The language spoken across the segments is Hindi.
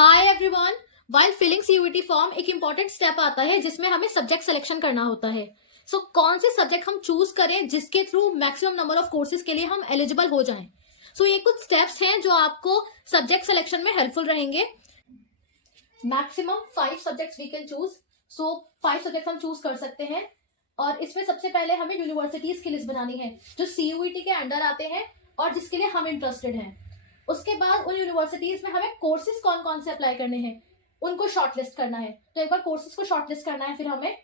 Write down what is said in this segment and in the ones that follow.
हाय everyone, while filling CUET form एक इंपॉर्टेंट स्टेप आता है जिसमें हमें सब्जेक्ट सिलेक्शन करना होता है। कौन से सब्जेक्ट हम चूज करें जिसके through maximum number of courses के लिए हम एलिजिबल हो जाएं। ये कुछ स्टेप्स हैं जो आपको सब्जेक्ट सिलेक्शन में हेल्पफुल रहेंगे। Maximum 5 subjects we can choose. 5 subject हम चूज कर सकते हैं और इसमें सबसे पहले हमें यूनिवर्सिटीज की लिस्ट बनानी है जो सीयूईटी के अंडर आते हैं और जिसके लिए हम इंटरेस्टेड हैं। उसके बाद उन यूनिवर्सिटीज में हमें कोर्सेज कौन कौन से अप्लाई करने हैं उनको शॉर्टलिस्ट करना है। तो एक बार कोर्सेज को शॉर्टलिस्ट करना है, फिर हमें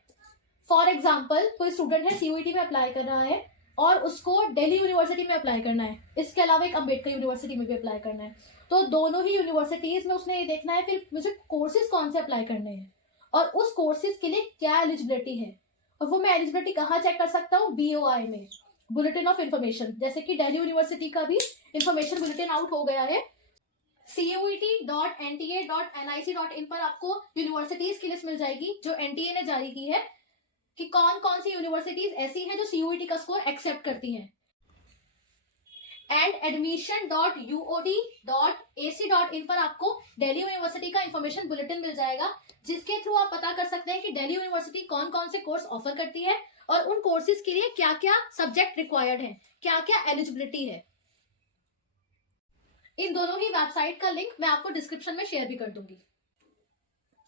फॉर एग्जांपल कोई स्टूडेंट है सीयूईटी में अप्लाई कर रहा है और उसको दिल्ली यूनिवर्सिटी में अप्लाई करना है, इसके अलावा एक अम्बेडकर यूनिवर्सिटी में भी अप्लाई करना है। तो दोनों ही यूनिवर्सिटीज में उसने ये देखना है फिर मुझे कोर्सेज कौन से अप्लाई करने हैं और उस कोर्सेज के लिए क्या एलिजिबिलिटी है। और वो मैं एलिजिबिलिटी कहाँ चेक कर सकता हूँ? BOI में, बुलेटिन ऑफ इन्फॉर्मेशन। जैसे कि दिल्ली यूनिवर्सिटी का भी इंफॉर्मेशन बुलेटिन आउट हो गया है। CUET.NTA.NIC.in पर आपको यूनिवर्सिटीज की लिस्ट मिल जाएगी जो NTA ने जारी की है कि कौन कौन सी यूनिवर्सिटीज ऐसी हैं जो CUET का स्कोर एक्सेप्ट करती हैं। एंड admission.UOD.AC.in पर आपको दिल्ली यूनिवर्सिटी का इंफॉर्मेशन बुलेटिन मिल जाएगा जिसके थ्रू आप पता कर सकते हैं कि दिल्ली यूनिवर्सिटी कौन कौन से कोर्स ऑफर करती है और उन कोर्सेज के लिए क्या क्या सब्जेक्ट रिक्वायर्ड है, क्या क्या एलिजिबिलिटी है। इन दोनों ही वेबसाइट का लिंक मैं आपको डिस्क्रिप्शन में शेयर भी कर दूंगी।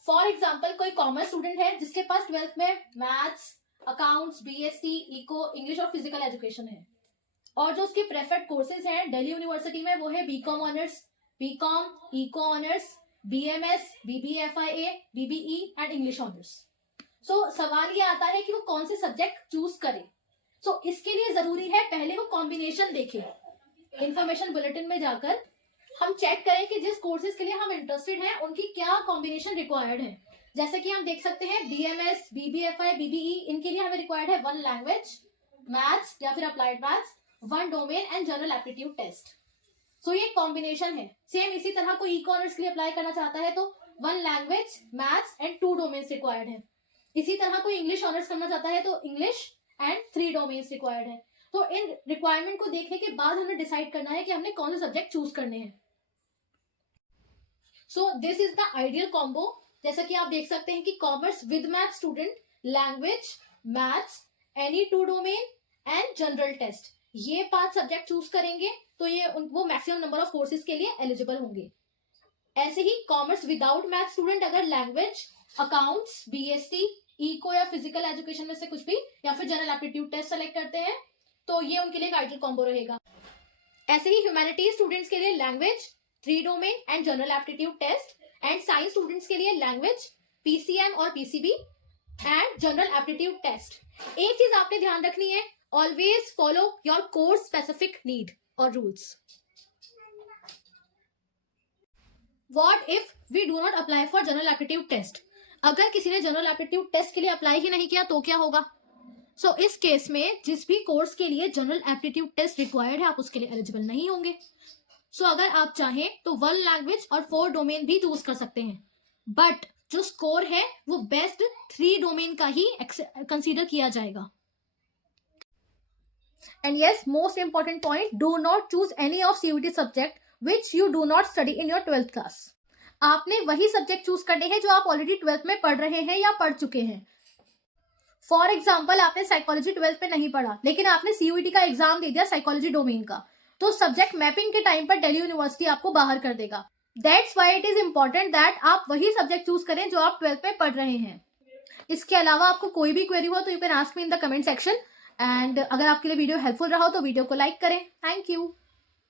फॉर एग्जाम्पल कोई कॉमर्स स्टूडेंट है जिसके पास 12th में maths, accounts, BSc, eco, English और फिजिकल एजुकेशन है और जो उसके प्रेफर्ड कोर्सेज हैं दिल्ली यूनिवर्सिटी में वो है BCom honours, BCom, eco honours, BMS, BBFIA, BBE and English honours. सवाल ये आता है कि वो कौन से सब्जेक्ट चूज करे। इसके लिए जरूरी है पहले वो कॉम्बिनेशन देखें। इंफॉर्मेशन बुलेटिन में जाकर हम चेक करें कि जिस कोर्सेज के लिए हम इंटरेस्टेड हैं उनकी क्या कॉम्बिनेशन रिक्वायर्ड है। जैसे कि हम देख सकते हैं BMS, BBFI, BBE, इनके लिए हमें रिक्वायर्ड है 1 लैंग्वेज, मैथ्स या फिर applied maths, 1 domain and general aptitude test. ये कॉम्बिनेशन है। सेम इसी तरह कोई इको ऑनर्स के लिए अप्लाई करना चाहता है तो 1 language, maths and 2 domains required है। इसी तरह कोई इंग्लिश ऑनर्स करना चाहता है तो इंग्लिश एंड 3 डोमेन्स रिक्वायर्ड है। तो इन रिक्वायरमेंट को देखने के बाद हमें डिसाइड करना है कि हमने कौन से सब्जेक्ट चूज करने हैं। This is the ideal combo. जैसा कि आप देख सकते हैं कि commerce with math student, language, maths, any 2 domain and general test, ये 5 सब्जेक्ट चूज करेंगे तो वो मैक्सिमम नंबर ऑफ कोर्सेज के लिए एलिजिबल होंगे। ऐसे ही कॉमर्स विदाउट मैथ स्टूडेंट अगर लैंग्वेज, अकाउंट्स, BSc, इको या फिजिकल एजुकेशन में से कुछ भी या फिर जनरल एप्टीट्यूड टेस्ट सेलेक्ट करते हैं तो ये उनके लिए एक आइडियल कॉम्बो रहेगा। ऐसे ही ह्यूमैनिटीज स्टूडेंट्स के लिए language, 3 domain and general aptitude test and science students के लिए लैंग्वेज, PCM और PCB and general aptitude test. एक चीज आपने ध्यान रखनी है, always follow your course specific need और rules. What if we do not apply for general aptitude test? अगर किसी ने जनरल एप्टीट्यूड टेस्ट के लिए अप्लाई ही नहीं किया तो क्या होगा? इस केस में जिस भी कोर्स के लिए जनरल एप्टीट्यूड टेस्ट रिक्वायर्ड है आप उसके लिए एलिजिबल नहीं होंगे। अगर आप चाहें तो 1 लैंग्वेज और 4 डोमेन भी चूज कर सकते हैं, बट जो स्कोर है वो बेस्ट 3 डोमेन का ही कंसीडर किया जाएगा। And yes, most important point, do not choose any of CUET subject which you do not study in your 12th class. आपने वही सब्जेक्ट चूज करने हैं जो आप ऑलरेडी 12th में पढ़ रहे हैं या पढ़ चुके हैं। फॉर एग्जाम्पल आपने साइकोलॉजी 12th में नहीं पढ़ा लेकिन आपने CUET का एग्जाम दे दिया साइकोलॉजी डोमेन का, तो सब्जेक्ट मैपिंग के टाइम पर दिल्ली यूनिवर्सिटी आपको बाहर कर देगा। That's why it is important that आप वही सब्जेक्ट चूज करें जो आप 12th में पढ़ रहे हैं। इसके अलावा आपको कोई भी क्वेरी हो तो you can ask me in the comment section. And अगर आपके लिए वीडियो हेल्पफुल रहा हो तो वीडियो को लाइक करें। Thank you.